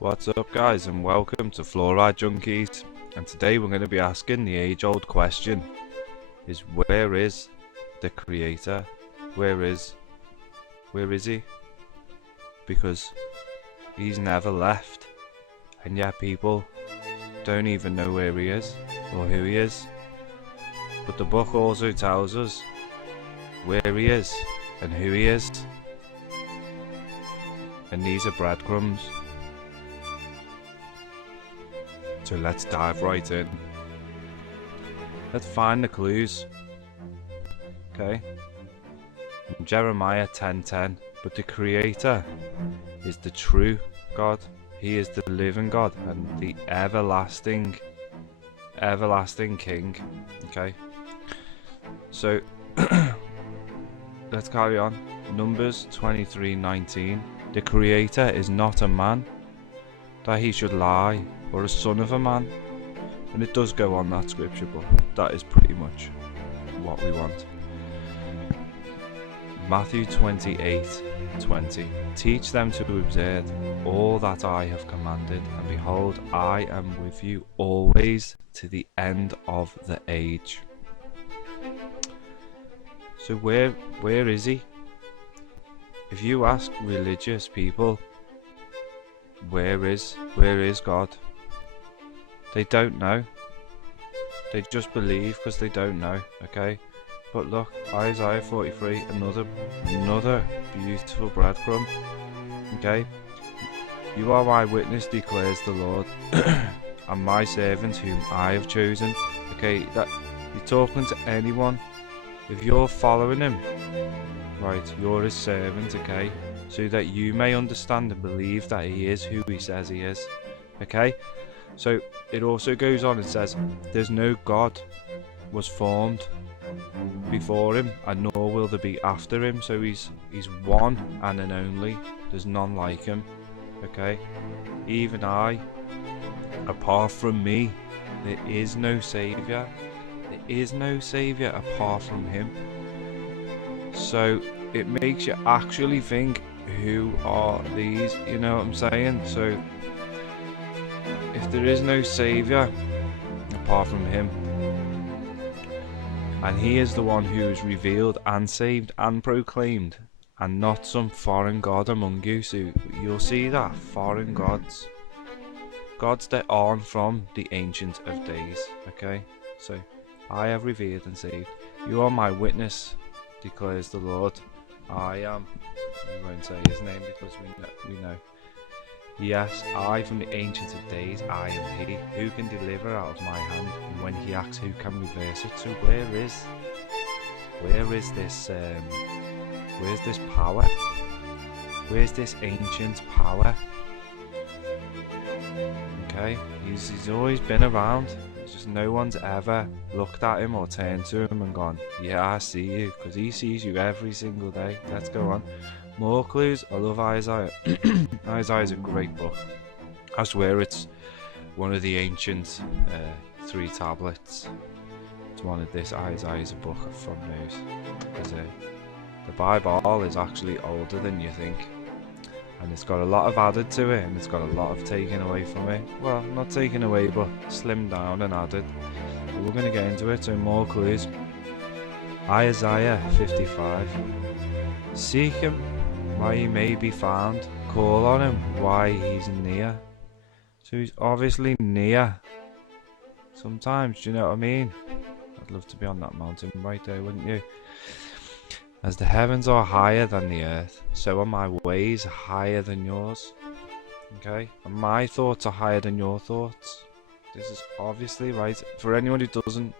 What's up guys, and welcome to Fluoride Junkies, and today we're going to be asking the age-old question, is where is the creator? Where is he? Because he's never left, and yet people don't even know where he is or who he is. But the book also tells us where he is and who he is, and these are breadcrumbs. So let's dive right in. Let's find the clues. Okay. In Jeremiah 10:10, but the creator is the true God. He is the living God and the everlasting King. Okay. So let's carry on. Numbers 23:19. The creator is not a man that he should lie, or a son of a man. And it does go on that scripture, but that is pretty much what we want. Matthew 28:20. Teach them to observe all that I have commanded, and behold, I am with you always to the end of the age. So where is he? If you ask religious people, where is God? They don't know. They just believe because they don't know. Okay, but look, Isaiah 43, another beautiful breadcrumb. Okay, you are my witness, declares the Lord, and my servant whom I have chosen. Okay, that you're talking to anyone. If you're following him, right, you're his servant. Okay, so that you may understand and believe that he is who he says he is. Okay, so it also goes on and says there's no God was formed before him, and nor will there be after him. So he's one and an only. There's none like him. Okay, even I, apart from me, there is no savior. There is no savior apart from him. So it makes you actually think, who are these? You know what I'm saying? So if there is no savior apart from him, and he is the one who is revealed and saved and proclaimed, and not some foreign god among you. So you'll see that foreign gods that aren't from the ancient of days. Okay, so I have revealed and saved. You are my witness, declares the Lord. I am. We won't say his name because we know. Yes, I from the ancient of days, I am he. Who can deliver out of my hand? And when he acts, who can reverse it? So where is this where's this power? Where's this ancient power? Okay, he's always been around. It's just no one's ever looked at him or turned to him and gone, yeah, I see you, because he sees you every single day. Let's go on. More clues. I love Isaiah. Isaiah is a great book. I swear it's one of the ancient 3 tablets. It's one of this. Isaiah's a book from news. Because the Bible is actually older than you think. And it's got a lot of added to it, and it's got a lot of taken away from it. Well, not taken away, but slimmed down and added. But we're going to get into it, so more clues. Isaiah 55. Seek him while he may be found. Call on him while he's near. So he's obviously near. Sometimes, do you know what I mean? I'd love to be on that mountain right there, wouldn't you? As the heavens are higher than the earth, so are my ways higher than yours. Okay? And my thoughts are higher than your thoughts. This is obviously right. For anyone who doesn't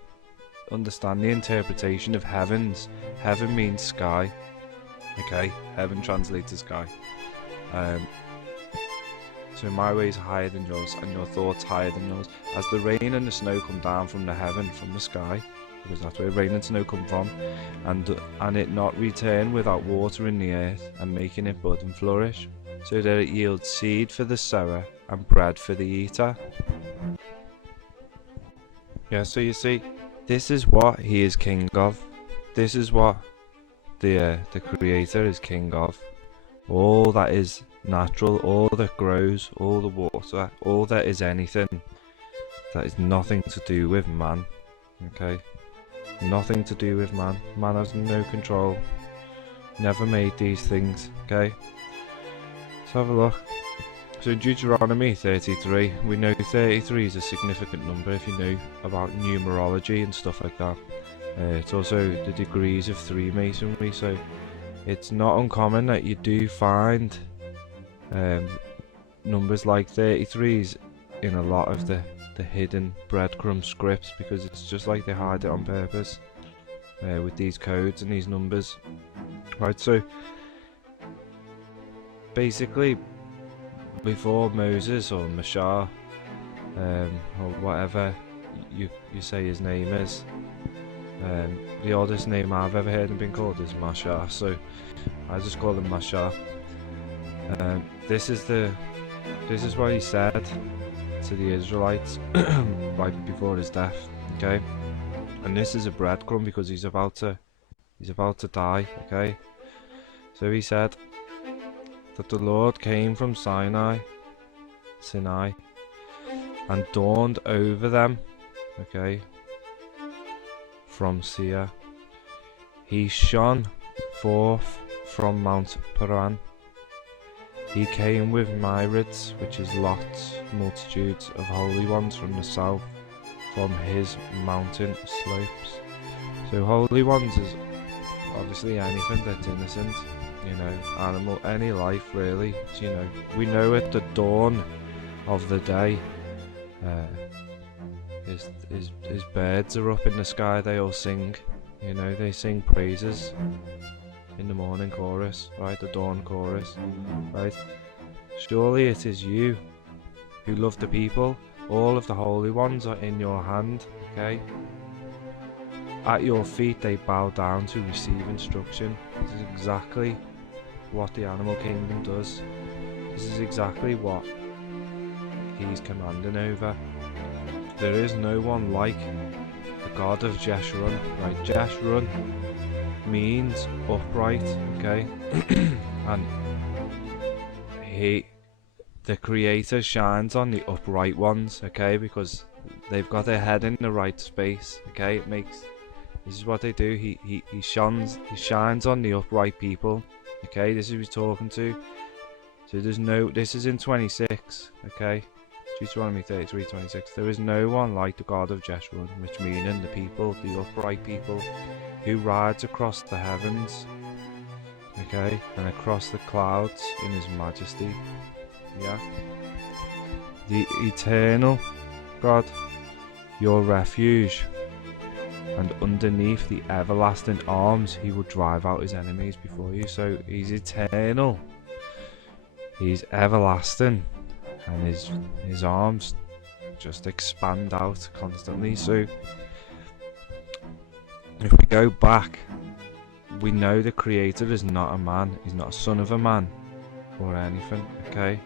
understand the interpretation of heavens, heaven means sky. Okay? Heaven translates to sky. So my ways are higher than yours, and your thoughts higher than yours. As the rain and the snow come down from the heaven, from the sky, because that's where rain and snow come from, and it not return without watering the earth and making it bud and flourish, so that it yields seed for the sower and bread for the eater. Yeah, so you see, this is what he is king of. This is what the creator is king of. All that is natural, all that grows, all the water, all that is anything that is nothing to do with man. Okay? Nothing to do with man. Man has no control. Never made these things. Okay? Let's have a look. So Deuteronomy 33, we know 33 is a significant number if you know about numerology and stuff like that. It's also the degrees of Freemasonry, so it's not uncommon that you do find numbers like 33s in a lot of the hidden breadcrumb scripts, because it's just like they hide it on purpose with these codes and these numbers. Right, so basically before Moses or Mashah, or whatever you say his name is, the oldest name I've ever heard him being called is Mashah, so I just call him Mashah. This is what he said to the Israelites right before his death. Okay, and this is a breadcrumb because he's about to die. Okay, so he said that the Lord came from Sinai, and dawned over them, okay, from Seir. He shone forth from Mount Paran. He came with myriads, which is lots, multitudes of holy ones from the south, from his mountain slopes. So holy ones is obviously anything that's innocent. You know, animal, any life really. You know, we know at the dawn of the day, his birds are up in the sky. They all sing. You know, they sing praises in the morning chorus, right? The dawn chorus, right? Surely it is you who love the people. All of the holy ones are in your hand. Okay. At your feet they bow down to receive instruction. This is exactly what the animal kingdom does. This is exactly what he's commanding over. There is no one like the God of Jeshurun, right? Jeshurun means upright, okay? And the creator shines on the upright ones, okay? Because they've got their head in the right space, okay? This is what they do. He shines on the upright people. Okay, this is who he's talking to. So this is in 26, okay? Deuteronomy 33:26. There is no one like the God of Jeshurun, which meaning the people, the upright people, who rides across the heavens, okay, and across the clouds in his majesty. Yeah. The eternal God, your refuge, and underneath the everlasting arms he will drive out his enemies before you. So he's eternal, he's everlasting, and his arms just expand out constantly. So if we go back, we know the creator is not a man. He's not a son of a man or anything, okay?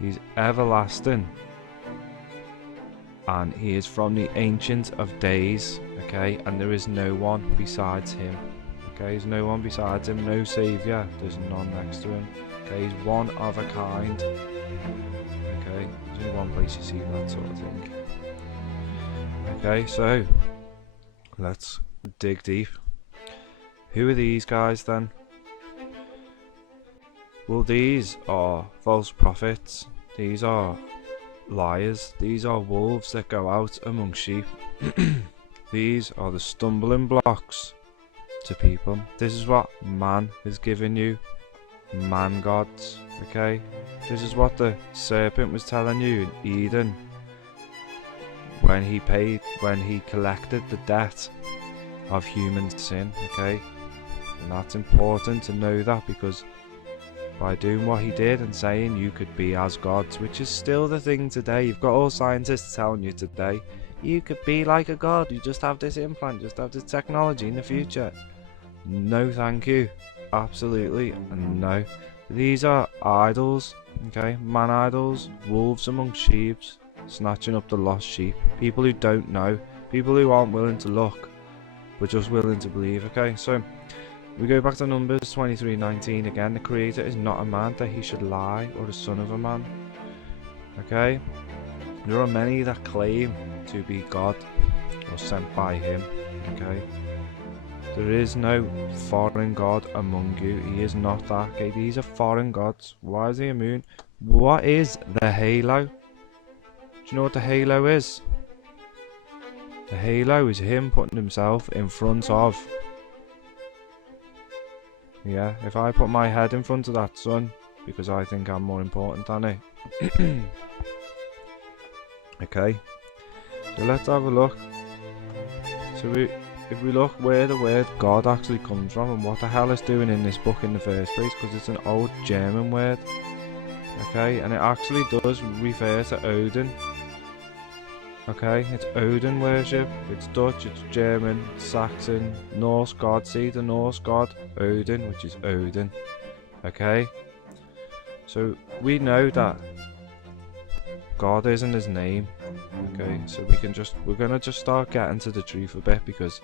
He's everlasting, and he is from the ancient of days, okay? And there is no one besides him, okay? There's no one besides him, no saviour, there's none next to him, okay? He's one of a kind, okay? There's only one place you see that sort of thing. Okay, so let's dig deep. Who are these guys then? Well, these are false prophets. These are liars. These are wolves that go out among sheep. These are the stumbling blocks to people. This is what man has given you. Man gods. Okay? This is what the serpent was telling you in Eden when he collected the debt of human sin. Okay? And that's important to know that, because by doing what he did and saying you could be as gods, which is still the thing today. You've got all scientists telling you today you could be like a god, you just have this implant, just have this technology in the future. No thank you, absolutely no. These are idols, okay, man idols, wolves among sheep, snatching up the lost sheep, people who don't know, people who aren't willing to look but just willing to believe. Okay, so We go back to Numbers 23:19 again. The Creator is not a man that he should lie, or the son of a man. Okay? There are many that claim to be God or sent by him. Okay? There is no foreign God among you. He is not that. Okay? These are foreign gods. Why is he a moon? What is the halo? Do you know what the halo is? The halo is him putting himself in front of. Yeah, if I put my head in front of that sun, because I think I'm more important than it. Okay, so let's have a look. So if we look where the word God actually comes from and what the hell it's doing in this book in the first place, because it's an old German word. Okay, and it actually does refer to Odin. Okay, it's Odin worship, it's Dutch, it's German, Saxon, Norse god. See the Norse god Odin, which is Odin. Okay, so we know that God isn't his name. Okay, so we're gonna just start getting to the truth a bit, because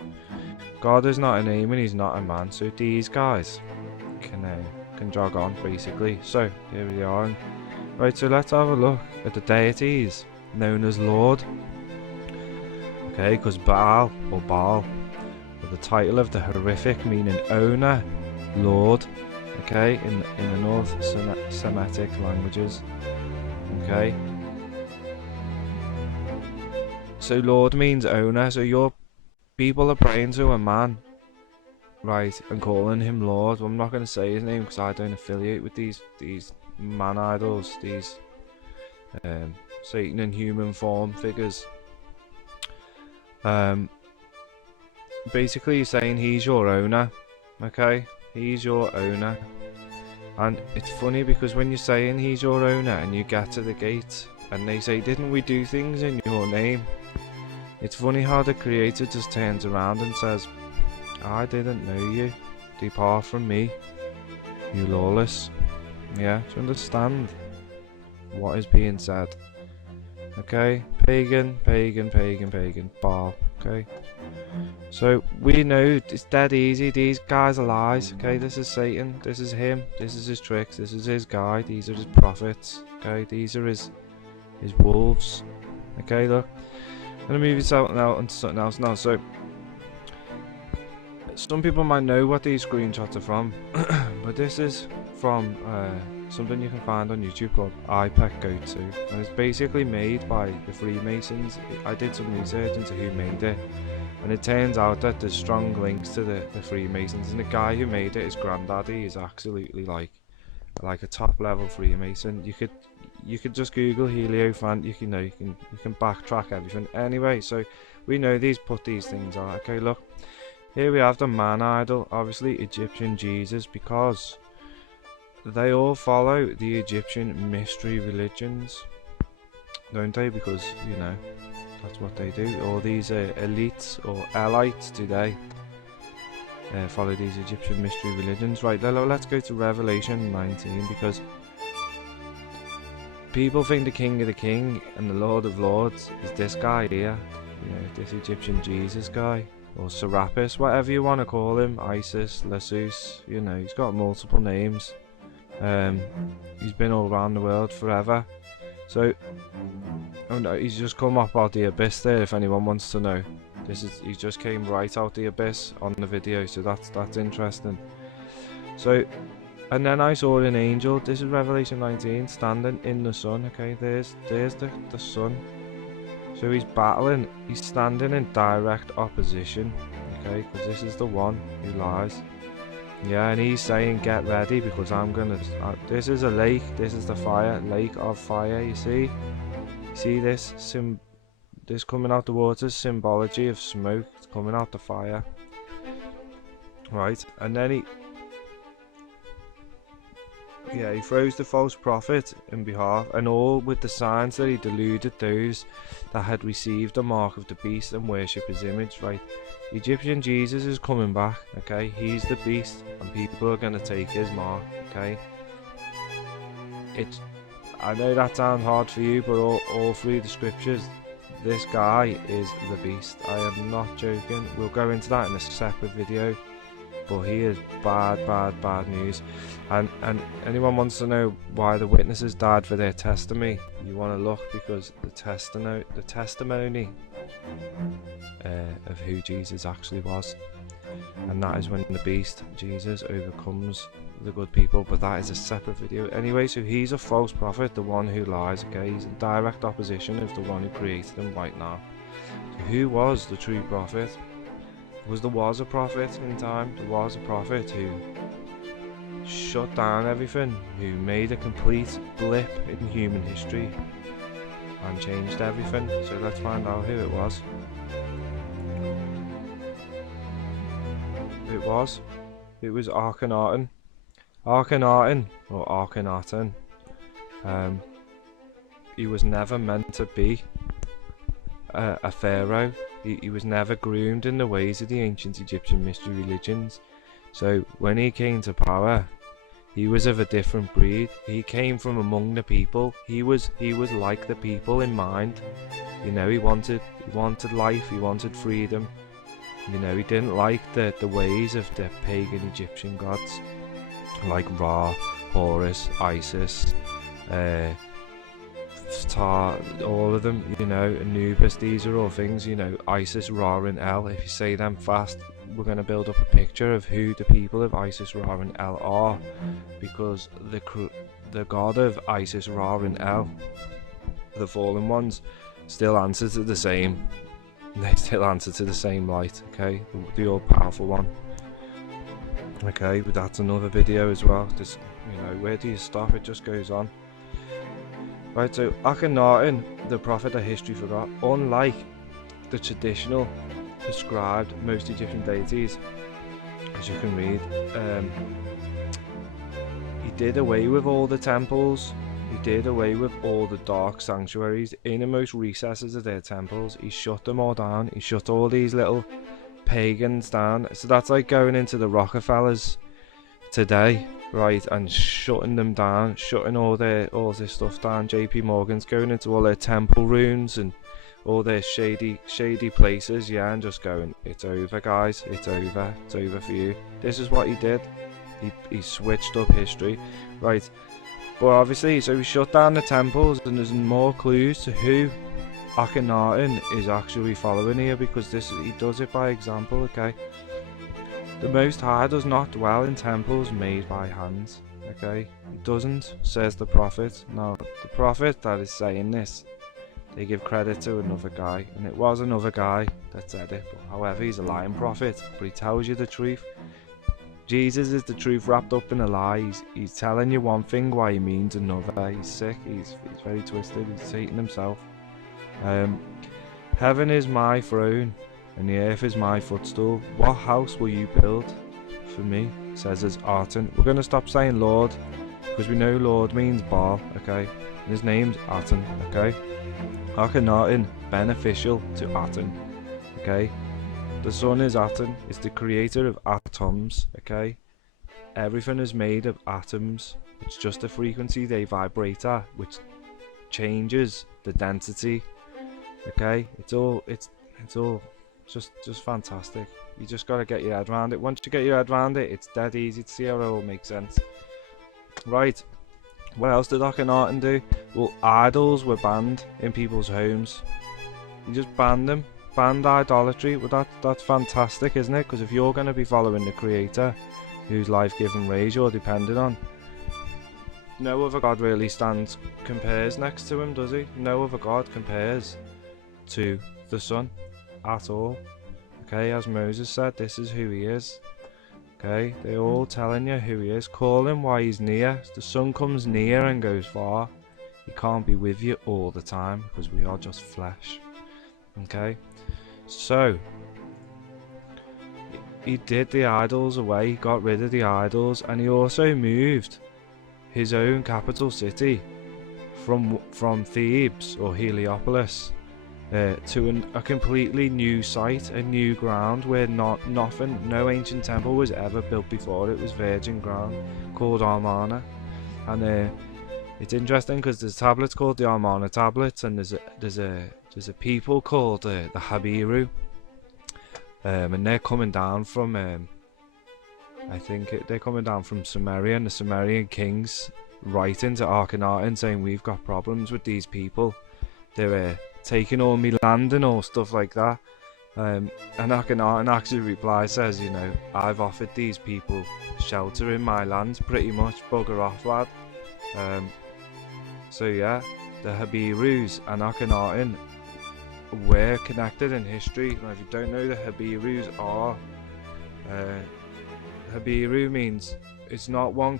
God is not a name and he's not a man. So these guys can jog on basically. So here we are. Right, so let's have a look at the deities known as Lord. Okay, because Baal, or the title of the horrific, meaning owner, Lord. Okay, in the North Semitic languages. Okay. So Lord means owner. So your people are praying to a man, right, and calling him Lord. Well, I'm not going to say his name because I don't affiliate with these man idols, these Satan in human form figures. Basically he's saying he's your owner. Okay, he's your owner. And it's funny because when you're saying he's your owner and you get to the gate and they say, didn't we do things in your name? It's funny how the Creator just turns around and says, I didn't know you. Depart from me, you lawless. Yeah, do you understand what is being said? Okay, pagan, Baal. Okay, so we know it's dead easy. These guys are lies. Okay, this is Satan. This is him. This is his tricks. This is his guy. These are his prophets. Okay, these are his wolves. Okay, look, I'm gonna move this out now into something else now. So some people might know what these screenshots are from, but this is from something you can find on YouTube called IPEC Go-To, and it's basically made by the Freemasons. I did some research into who made it, and it turns out that there's strong links to the Freemasons, and the guy who made it, his granddaddy, is absolutely like a top level Freemason. You could just Google Heliofant, you can backtrack everything. Anyway, so we know put these things out. Okay, look, here we have the man idol, obviously Egyptian Jesus, because they all follow the Egyptian mystery religions, don't they? Because, you know, that's what they do. All these elites or elites today follow these Egyptian mystery religions. Right, let's go to Revelation 19, because people think the King of the King and the Lord of Lords is this guy here, you know, this Egyptian Jesus guy, or Serapis, whatever you want to call him, Isis, Lesus, you know, he's got multiple names. He's been all around the world forever. So, oh no, he's just come up out the abyss there, if anyone wants to know. He just came right out the abyss on the video, so that's interesting. So, and then I saw an angel, this is Revelation 19, standing in the sun. Okay, there's the sun. So he's battling, he's standing in direct opposition, okay, because this is the one who lies. Yeah, and he's saying, get ready, because I'm gonna, this is a lake, this is the fire, lake of fire, you see? See this coming out the water, symbology of smoke, it's coming out the fire. Right, and then he throws the false prophet in behalf, and all with the signs that he deluded those that had received the mark of the beast and worship his image. Right, Egyptian Jesus is coming back, okay, he's the beast, and people are going to take his mark, okay. I know that sounds hard for you, but all through the scriptures, this guy is the beast. I am not joking. We'll go into that in a separate video. but he is bad news. And anyone wants to know why the witnesses died for their testimony, you want to look, because the testimony of who Jesus actually was, and that is when the beast, Jesus, overcomes the good people. But that is a separate video anyway. So he's a false prophet, the one who lies, okay? He's in direct opposition of the one who created him right now. So who was the true prophet? There was a prophet in time. There was a prophet who shut down everything, who made a complete blip in human history and changed everything. So let's find out who it was. It was Akhenaten. Akhenaten, or Akhenaten. He was never meant to be a pharaoh. He was never groomed in the ways of the ancient Egyptian mystery religions. So when he came to power, he was of a different breed. He came from among the people. He was like the people in mind. You know, he wanted life. He wanted freedom. You know, he didn't like the ways of the pagan Egyptian gods, like Ra, Horus, Isis, Ptah, all of them, you know, Anubis. These are all things, you know, Isis, Ra and El. If you say them fast, we're going to build up a picture of who the people of Isis, Ra and El are, because the god of Isis, Ra and El, the fallen ones, still answer to the same. They still answer to the same light, okay? The all-powerful one. Okay, but that's another video as well. Just, you know, where do you stop? It just goes on. Right, so Akhenaten, the prophet that history forgot, unlike the traditional prescribed most Egyptian deities, as you can read, he did away with all the temples. He did away with all the dark sanctuaries, innermost recesses of their temples. He shut them all down. He shut all these little pagans down. So that's like going into the Rockefellers today, right, and shutting them down, shutting all this stuff down. JP Morgan's going into all their temple rooms and all their shady places, yeah, and just going, it's over, guys, it's over for you. This is what he did. He switched up history, right? But obviously, so he shut down the temples, and there's more clues to who Akhenaten is actually following here, because he does it by example, okay? The Most High does not dwell in temples made by hands, okay? He doesn't, says the prophet. Now, the prophet that is saying this, they give credit to another guy, and it was another guy that said it. But however, he's a lying prophet, but he tells you the truth. Jesus is the truth wrapped up in a lie. He's telling you one thing while he means another. He's sick, he's very twisted, he's Satan himself. Heaven is my throne, and the earth is my footstool. What house will you build for me? Says as Aten. We're going to stop saying Lord, because we know Lord means Baal, okay? And his name's Aten, okay? Akhenaten, beneficial to Aten, okay? The sun is Aten, it's the creator of atoms, okay? Everything is made of atoms. It's just a frequency they vibrate at, which changes the density, okay? It's all just fantastic. You just gotta get your head around it. Once you get your head around it, it's dead easy to see how it all makes sense. Right, what else did Akhenaten do? Well, idols were banned in people's homes. You just banned them. Banned idolatry. Well, that's fantastic, isn't it? Because if you're going to be following the creator, whose life-giving rays you're dependent on, no other god really compares next to him, does he? No other god compares to the sun at all. Okay, as Moses said, this is who he is. Okay, they're all telling you who he is. Call him while he's near. The sun comes near and goes far. He can't be with you all the time, because we are just flesh. Okay, so he did the idols away, got rid of the idols, and he also moved his own capital city from Thebes or Heliopolis to a completely new site, a new ground where no ancient temple was ever built before. It was virgin ground called Amarna, and it's interesting because there's tablets called the Amarna tablets, and there's a people called the Habiru, and they're coming down from I think they're coming down from Sumerian. The Sumerian kings writing to Akhenaten saying we've got problems with these people. They're taking all my land and all stuff like that. And Akhenaten actually replies, says, you know, I've offered these people shelter in my land, pretty much, bugger off, lad. So yeah, the Habirus and Akhenaten were connected in history. Now if you don't know who the Habirus are, Habiru means it's not one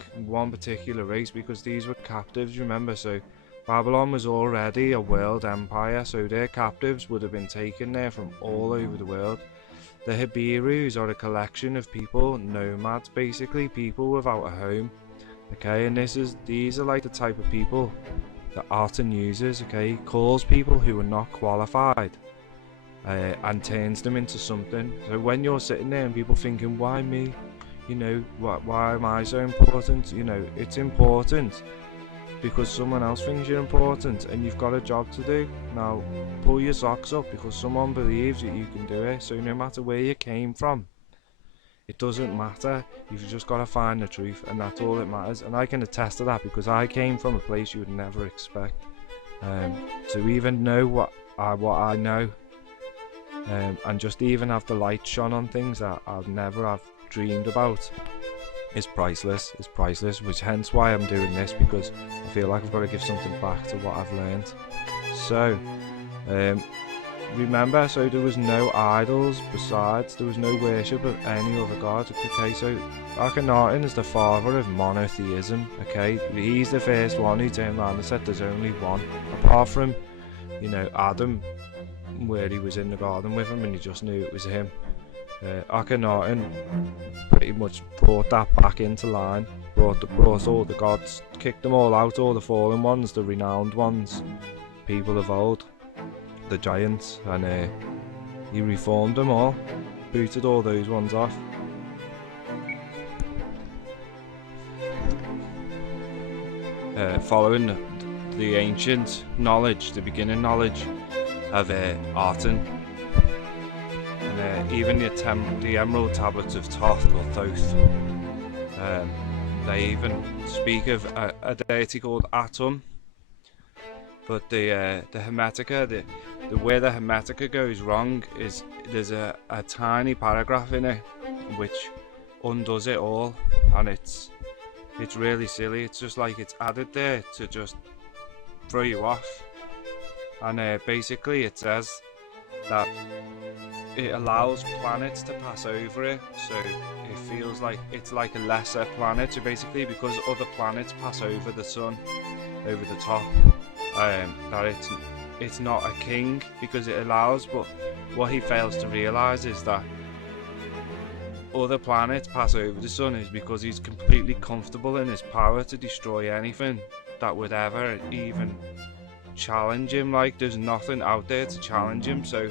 particular race, because these were captives, remember. So Babylon was already a world empire, so their captives would have been taken there from all over the world. The Habirus are a collection of people, nomads basically, people without a home. Okay, and these are like the type of people that Aten uses. Okay, he calls people who are not qualified and turns them into something. So when you're sitting there and people thinking, why me? You know, why am I so important? You know, it's important because someone else thinks you're important and you've got a job to do. Now, pull your socks up, because someone believes that you can do it. So no matter where you came from, it doesn't matter. You've just got to find the truth, and that's all that matters. And I can attest to that, because I came from a place you would never expect. To even know what I know, and just even have the light shone on things that I'd never have dreamed about, is priceless. It's priceless, which hence why I'm doing this, because I feel like I've got to give something back to what I've learned. So remember, so there was no idols besides, there was no worship of any other god. Okay, so Akhenaten is the father of monotheism. Okay, he's the first one who turned around and said there's only one, apart from, you know, Adam, where he was in the garden with him and he just knew it was him. Akhenaten pretty much brought that back into line, brought all the gods, kicked them all out, all the fallen ones, the renowned ones, people of old, the giants, and he reformed them all, booted all those ones off. Following the ancient knowledge, the beginning knowledge of Aten, and even the emerald tablets of Thoth or Thoth, they even speak of a deity called Atum. But the Hermetica, where the Hermetica goes wrong is there's a tiny paragraph in it which undoes it all, and it's really silly. It's just like it's added there to just throw you off. And basically it says that it allows planets to pass over it, so it feels like it's like a lesser planet. So basically, because other planets pass over the sun, over the top, that it's not a king because it allows. But what he fails to realise is that other planets pass over the sun is because he's completely comfortable in his power to destroy anything that would ever even challenge him. Like, there's nothing out there to challenge him, so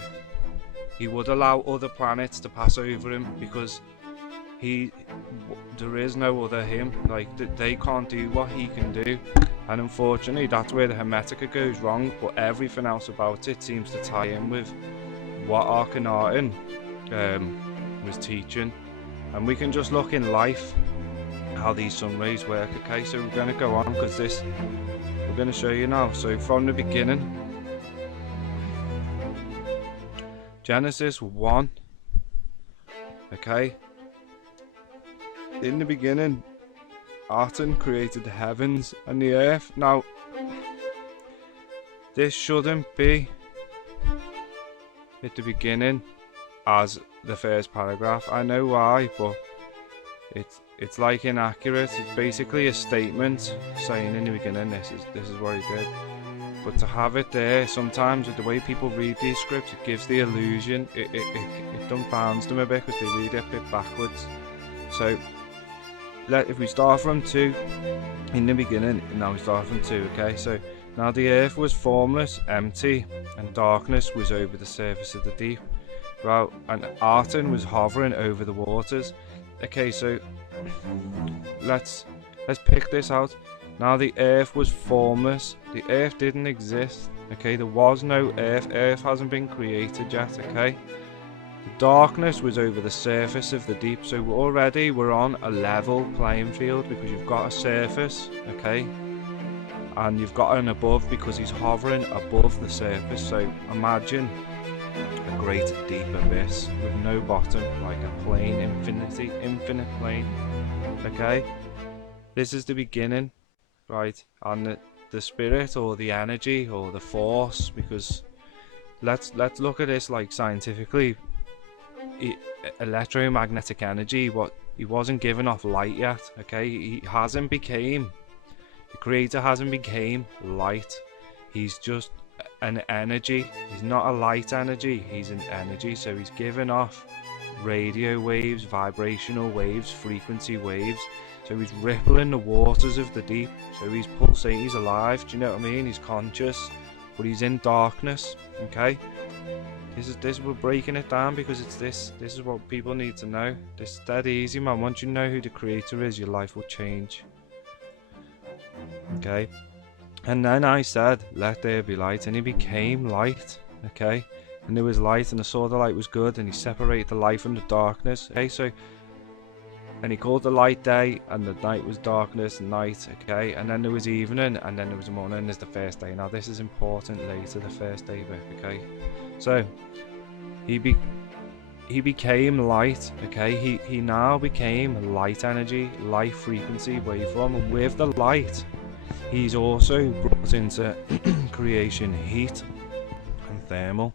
he would allow other planets to pass over him because there is no other him. Like, they can't do what he can do, and unfortunately that's where the Hermetica goes wrong. But everything else about it seems to tie in with what Akhenaten was teaching, and we can just look in life how these sun rays work. Okay, so we're going to go on, because we're going to show you now. So from the beginning, Genesis 1, okay, in the beginning Aten created the heavens and the earth. Now this shouldn't be at the beginning as the first paragraph. I know why, but it's like inaccurate. It's basically a statement saying in the beginning this is what he did. But to have it there, sometimes with the way people read these scripts, it gives the illusion, it dumbfounds them a bit because they read it a bit backwards. So if we start from 2, in the beginning, now we start from 2, okay? So now the earth was formless, empty, and darkness was over the surface of the deep. Right, and Aten was hovering over the waters. Okay, so let's pick this out. Now the earth was formless. The earth didn't exist. Okay, there was no earth. Earth hasn't been created yet. Okay, The darkness was over the surface of the deep. So already we're on a level playing field because you've got a surface, okay? And you've got an above because he's hovering above the surface. So imagine a great deep abyss with no bottom, like a plane, infinite plane, okay? This is the beginning, right? And the spirit or the energy or the force, because let's look at this like scientifically. Electromagnetic energy, what he wasn't giving off light yet, okay? He hasn't became, the creator hasn't became light. He's just an energy. He's not a light energy, he's an energy. So he's giving off radio waves, vibrational waves, frequency waves. So he's rippling the waters of the deep. So he's pulsating, he's alive, do you know what I mean? He's conscious, but he's in darkness, okay? This we're breaking it down because it's this is what people need to know. This is dead easy, man. Once you know who the creator is, your life will change. Okay? And then I said, let there be light, and he became light, okay? And there was light, and I saw the light was good, and he separated the light from the darkness, okay? So, and he called the light day, and the night was darkness, night, okay? And then there was evening, and then there was morning, and there's the first day. Now this is important later, the first day bit, okay? So, he became light, okay? He now became light energy, light frequency, waveform, and with the light, he's also brought into creation heat and thermal,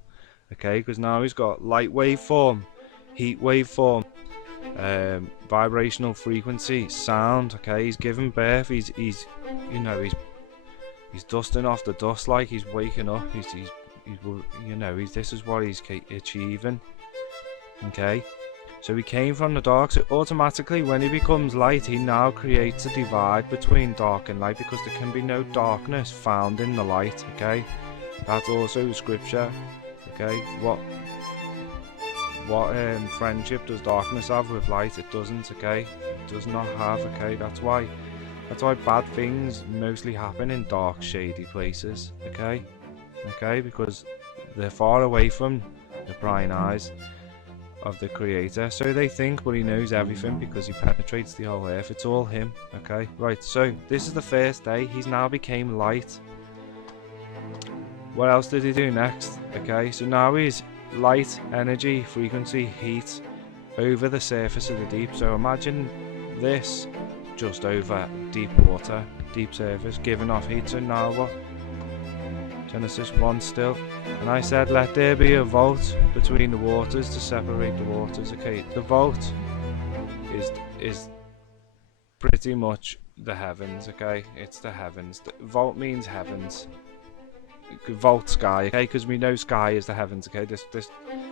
okay? Because now he's got light waveform, heat waveform, vibrational frequency, sound, okay? He's giving birth, he's you know, he's dusting off the dust, like he's waking up, he's you know, this is what he's achieving, okay? So he came from the dark, so automatically when he becomes light, he now creates a divide between dark and light, because there can be no darkness found in the light, okay? That's also scripture, okay? What friendship does darkness have with light? It doesn't, okay? It does not have, okay? That's why bad things mostly happen in dark, shady places, okay? Okay, because they're far away from the prying eyes of the creator. So they think, but he knows everything because he penetrates the whole earth. It's all him, okay? Right, so this is the first day. He's now became light. What else did he do next? Okay, so now he's light, energy, frequency, heat over the surface of the deep. So imagine this just over deep water, deep surface, giving off heat. So now what? Genesis 1 still. And I said, let there be a vault between the waters to separate the waters. Okay, the vault is pretty much the heavens, okay? It's the heavens. The vault means heavens. Vault sky, okay? Because we know sky is the heavens, okay? This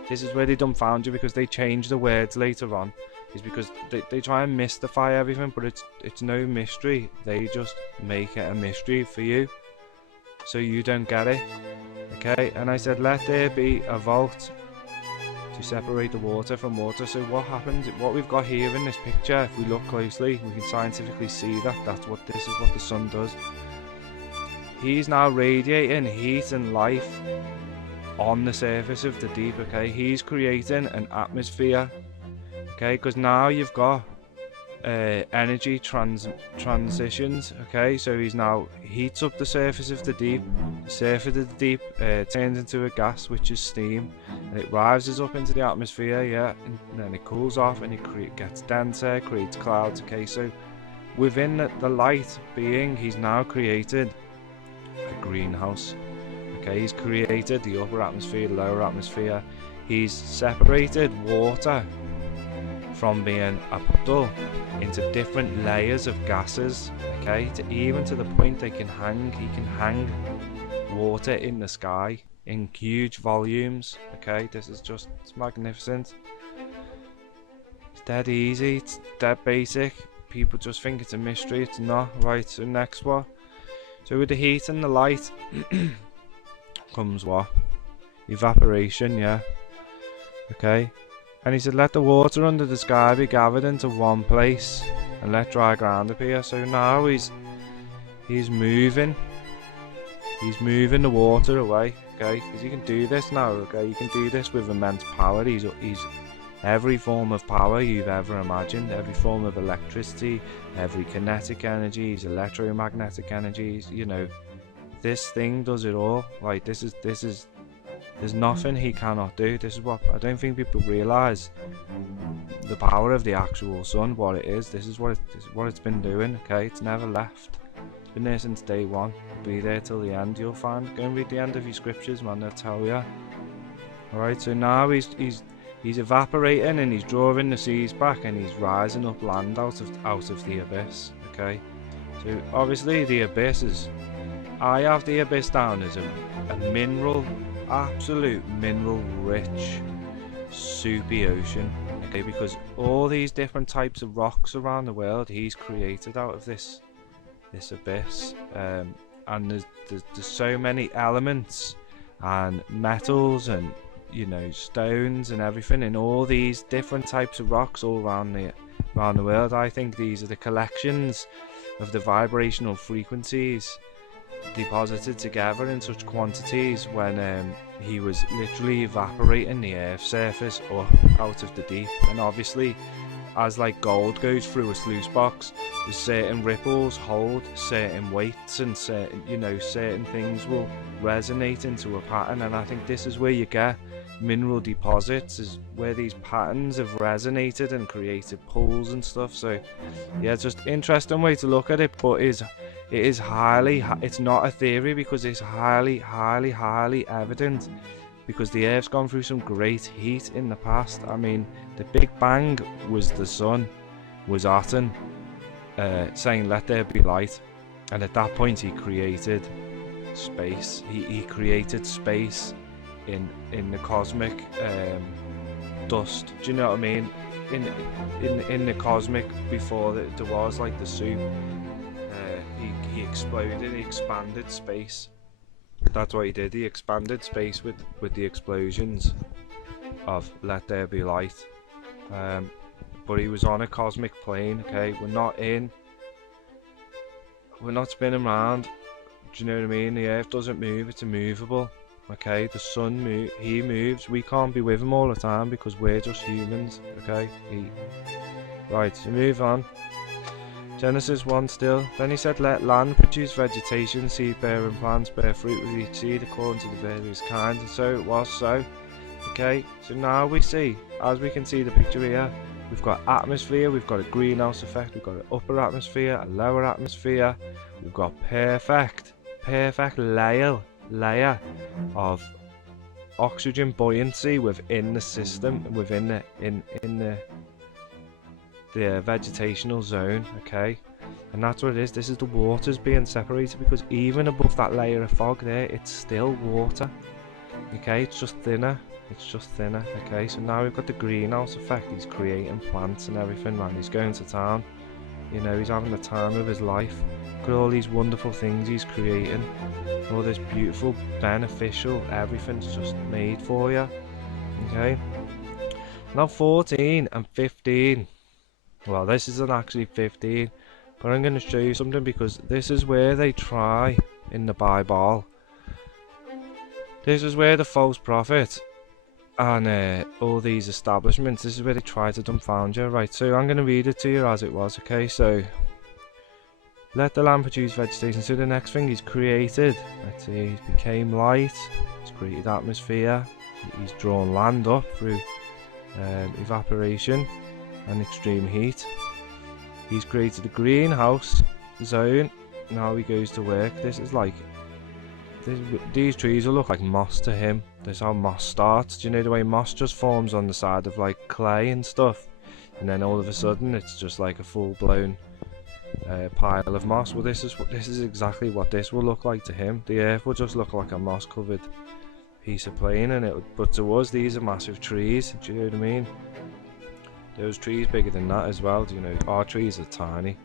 is where they dumbfound you, because they change the words later on. Is because they try and mystify everything, but it's no mystery. They just make it a mystery for you, so you don't get it, okay? And I said, let there be a vault to separate the water from water. So what happens, what we've got here in this picture, if we look closely, we can scientifically see that this is what the sun does. He's now radiating heat and life on the surface of the deep, okay? He's creating an atmosphere, okay? Because now you've got energy transitions, okay? So he's now heats up the surface of the deep. The surface of the deep turns into a gas, which is steam, and it rises up into the atmosphere, yeah, and then it cools off and it gets denser, creates clouds, okay? So within the light being, he's now created a greenhouse, okay? He's created the upper atmosphere, lower atmosphere. He's separated water from being a puddle into different layers of gases, okay? Even to the point he can hang water in the sky in huge volumes, okay? This is just, it's magnificent. It's dead easy, it's dead basic. People just think it's a mystery, it's not. Right, so next what? So with the heat and the light comes what? Evaporation, yeah. Okay. And he said, let the water under the sky be gathered into one place, and let dry ground appear. So now he's moving the water away, okay? Because he can do this now, okay? He can do this with immense power. He's every form of power you've ever imagined, every form of electricity, every kinetic energy, electromagnetic energies, you know. This thing does it all. Like, this is there's nothing he cannot do. This is what I don't think people realise, the power of the actual sun, what it is. This is what it's been doing, okay? It's never left. It's been there since day one. It'll be there till the end, you'll find. Go and read the end of your scriptures, man, they'll tell you. Alright, so now he's evaporating and he's drawing the seas back and he's rising up land out of the abyss, okay? So obviously the abyss is, I have the abyss down as a mineral, absolute mineral rich, soupy ocean, okay? Because all these different types of rocks around the world he's created out of this abyss, and there's so many elements and metals and, you know, stones and everything in all these different types of rocks all around the world. I think these are the collections of the vibrational frequencies deposited together in such quantities when he was literally evaporating the Earth's surface up out of the deep. And obviously, as like gold goes through a sluice box, there's certain ripples hold certain weights, and certain things will resonate into a pattern. And I think this is where you get mineral deposits, is where these patterns have resonated and created pulls and stuff. So yeah, it's just interesting way to look at it, but it is highly, it's not a theory, because it's highly evident, because the Earth's gone through some great heat in the past. I mean, the Big Bang was the sun, was Aten saying let there be light, and at that point he created space. He created space in the cosmic dust. Do you know what I mean? In the cosmic, before there was like the soup, he exploded. He expanded space. That's what he did. He expanded space with the explosions of let there be light. But he was on a cosmic plane. Okay, we're not spinning around. Do you know what I mean? The Earth doesn't move. It's immovable. Okay, the sun he moves. We can't be with him all the time because we're just humans. Okay, right, so move on. Genesis 1 still. Then he said, let land produce vegetation, seed bearing plants bear fruit with each seed according to the various kinds, and so it was so. Okay, so now we see, as we can see the picture here, we've got atmosphere, we've got a greenhouse effect, we've got an upper atmosphere, a lower atmosphere, we've got perfect layer of oxygen buoyancy within the system, within the vegetational zone, okay? And that's what it is. This is the waters being separated, because even above that layer of fog there, it's still water, okay? It's just thinner, okay? So now we've got the greenhouse effect. He's creating plants and everything, man. He's going to town, you know, he's having the time of his life. Look at all these wonderful things he's creating, all this beautiful, beneficial, everything's just made for you, okay? Now 14 and 15. Well, this isn't actually 15, but I'm going to show you something, because this is where they try in the Bible. This is where the false prophet and all these establishments, this is where they try to dumbfound you. Right, so I'm going to read it to you as it was, okay? So, let the land produce vegetation. So the next thing he's created, let's see, he became light, he's created atmosphere, he's drawn land up through evaporation and extreme heat. He's created a greenhouse zone. Now he goes to work. This is like these trees will look like moss to him. This is how moss starts. Do you know the way moss just forms on the side of like clay and stuff, and then all of a sudden it's just like a full-blown pile of moss? Well, this is exactly what this will look like to him. The Earth will just look like a moss-covered piece of plain, and but to us these are massive trees. Do you know what I mean? Those trees bigger than that as well. Do you know, our trees are tiny.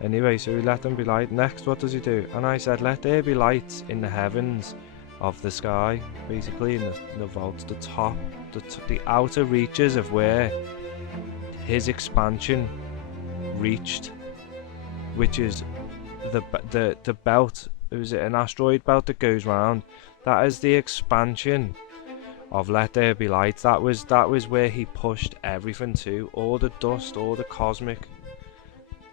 Anyway, so we let them be light. Next, what does he do? And I said, let there be lights in the heavens of the sky, basically in the vaults, the top, the outer reaches of where his expansion reached, which is the belt is it an asteroid belt that goes round? That is the expansion of Let There Be Light. That was where he pushed everything to, all the dust, all the cosmic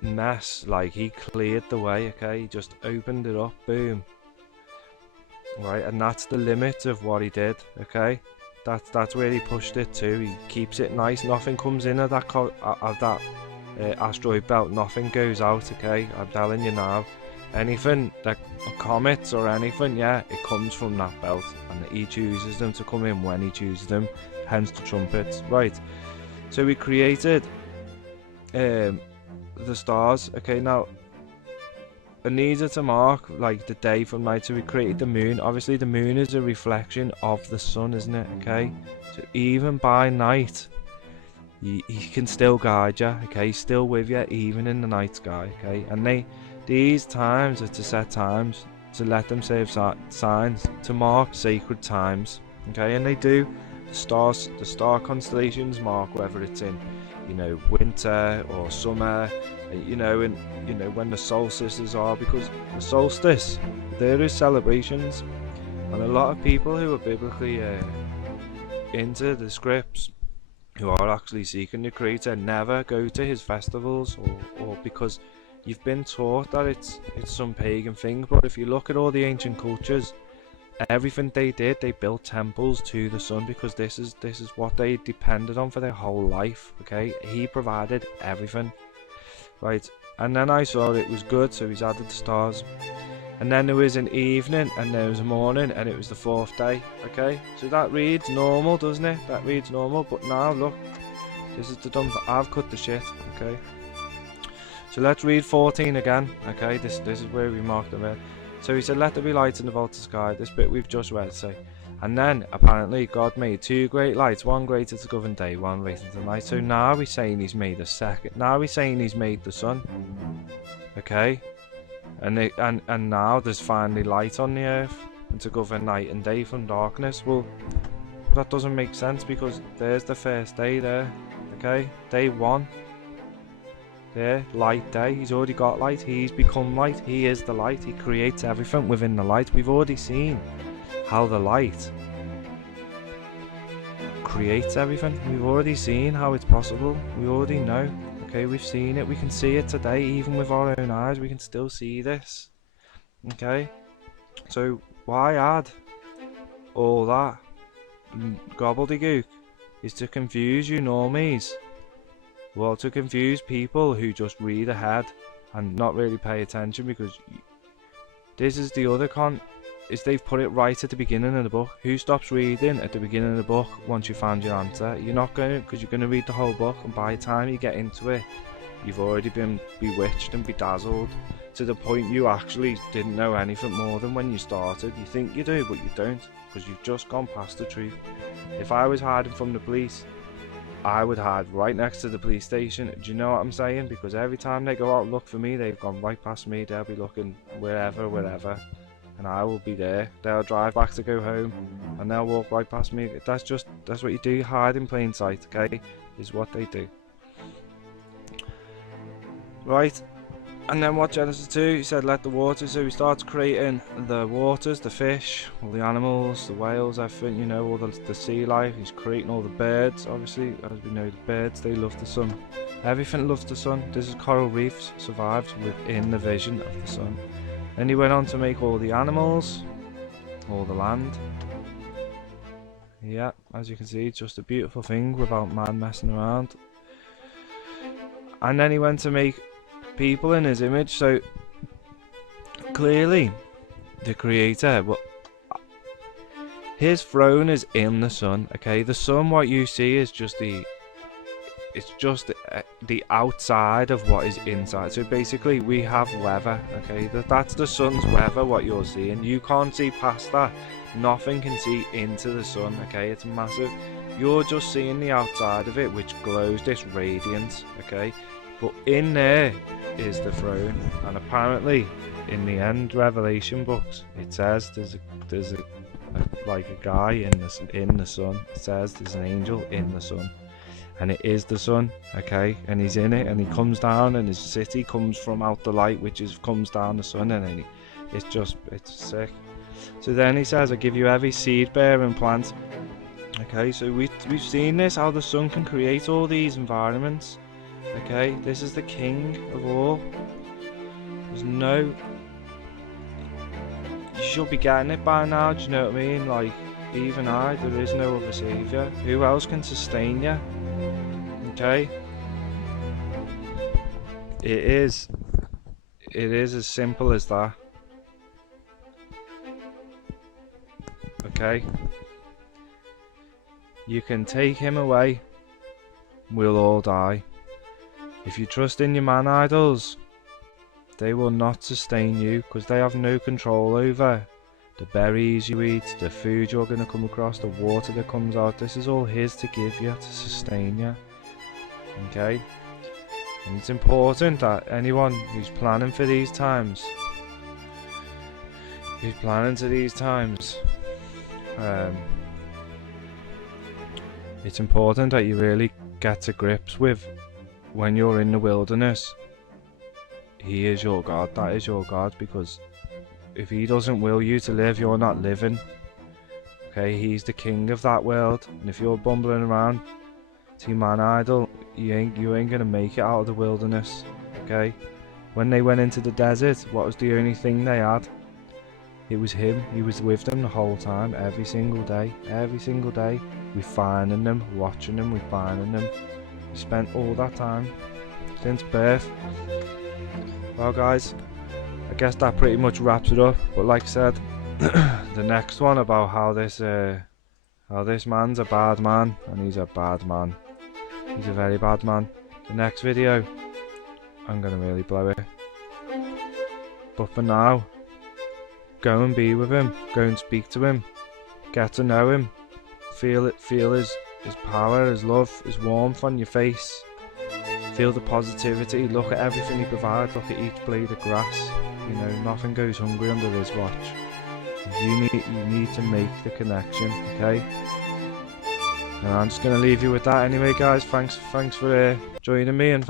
mess. Like, he cleared the way. Okay, he just opened it up, boom, right? And that's the limit of what he did. Okay, that's where he pushed it to. He keeps it nice, nothing comes in of that asteroid belt, nothing goes out. Okay, I'm telling you now, anything that comets or anything, yeah, it comes from that belt, and he chooses them to come in when he chooses them, hence the trumpets. Right, so we created the stars. Okay, now I needed to mark like the day from night, so we created the moon. Obviously the moon is a reflection of the sun, isn't it? Okay, so even by night he can still guide you. Okay, he's still with you even in the night sky. Okay, and these times are to set times, to let them serve signs, to mark sacred times. Okay, and they do. The star constellations mark whether it's in, winter or summer, and when the solstices are, because the solstice, there is celebrations, and a lot of people who are biblically into the scripts, who are actually seeking the Creator, never go to his festivals, or because you've been taught that it's some pagan thing. But if you look at all the ancient cultures, everything they did, they built temples to the sun, because this is what they depended on for their whole life. Okay, he provided everything, right? And then I saw it was good, so he's added the stars. And then there was an evening, and there was a morning, and it was the fourth day. Okay, so that reads normal, doesn't it? That reads normal. But now look, this is the dumb. I've cut the shit. Okay, so let's read 14 again. Okay, this is where we marked the red. So he said, "Let there be lights in the vaulted sky." This bit we've just read. Say, and then apparently God made two great lights, one greater to govern day, one greater to night. So now he's saying he's made a second. Now he's saying he's made the sun. Okay, and now there's finally light on the earth, and to govern night and day from darkness. Well, that doesn't make sense, because there's the first day there. Okay, day one. There, light day. He's already got light. He's become light. He is the light. He creates everything within the light. We've already seen how the light creates everything. We've already seen how it's possible. We already know. Okay, we've seen it. We can see it today, even with our own eyes. We can still see this. Okay, so why add all that gobbledygook? Is to confuse you normies. Well, to confuse people who just read ahead and not really pay attention, because this is the other is they've put it right at the beginning of the book. Who stops reading at the beginning of the book once you found your answer? You're not going to, because you're going to read the whole book, and by the time you get into it, you've already been bewitched and bedazzled to the point you actually didn't know anything more than when you started. You think you do, but you don't, because you've just gone past the truth. If I was hiding from the police, I would hide right next to the police station. Do you know what I'm saying? Because every time they go out and look for me, they've gone right past me. They'll be looking wherever, and I will be there. They'll drive back to go home, and they'll walk right past me. That's what you do. You hide in plain sight. Okay, is what they do. Right. And then what Genesis 2, he said, let the waters. So he starts creating the waters, the fish, all the animals, the whales, everything, all the sea life. He's creating all the birds. Obviously, as we know, the birds, they love the sun. Everything loves the sun. This is coral reefs survived within the vision of the sun. Then he went on to make all the animals, all the land. Yeah, as you can see, it's just a beautiful thing without man messing around. And then he went to make people in his image. So clearly the Creator, well, his throne is in the sun. Okay, the sun, what you see, is just the outside of what is inside. So basically we have weather. Okay, that's the sun's weather, what you're seeing. You can't see past that. Nothing can see into the sun. Okay, it's massive. You're just seeing the outside of it, which glows this radiance. Okay, but in there is the throne, and apparently in the end Revelation books it says there's a like a guy in the sun. It says there's an angel in the sun, and it is the sun. Okay, and he's in it, and he comes down, and his city comes from out the light, which comes down the sun, and then it's sick. So then he says, I give you every seed bearing plant. Okay, so we've seen this, how the sun can create all these environments. Okay, this is the king of all. There's no... You should be getting it by now, do you know what I mean? Like, even there is no other saviour. Who else can sustain you? Okay? It is as simple as that. Okay? You can take him away, we'll all die. If you trust in your man idols, they will not sustain you, because they have no control over the berries you eat, the food you're going to come across, the water that comes out. This is all his to give you, to sustain you. Okay? And it's important that anyone who's planning for these times, it's important that you really get to grips with, when you're in the wilderness, he is your God, that is your God, because if he doesn't will you to live, you're not living. Okay, he's the king of that world, and if you're bumbling around to your man idol, you ain't gonna make it out of the wilderness. Okay, when they went into the desert, what was the only thing they had? It was him. He was with them the whole time, every single day. We finding them, watching them, we finding them. We spent all that time since birth. Well guys, I guess that pretty much wraps it up. But like I said, the next one about how this man's a bad man, and he's a bad man. He's a very bad man. The next video, I'm gonna really blow it. But for now, go and be with him. Go and speak to him. Get to know him. Feel his power, his love, his warmth on your face. Feel the positivity. Look at everything he provides. Look at each blade of grass. You know, nothing goes hungry under his watch. You need to make the connection, okay? And I'm just gonna leave you with that anyway, guys. Thanks for joining me, and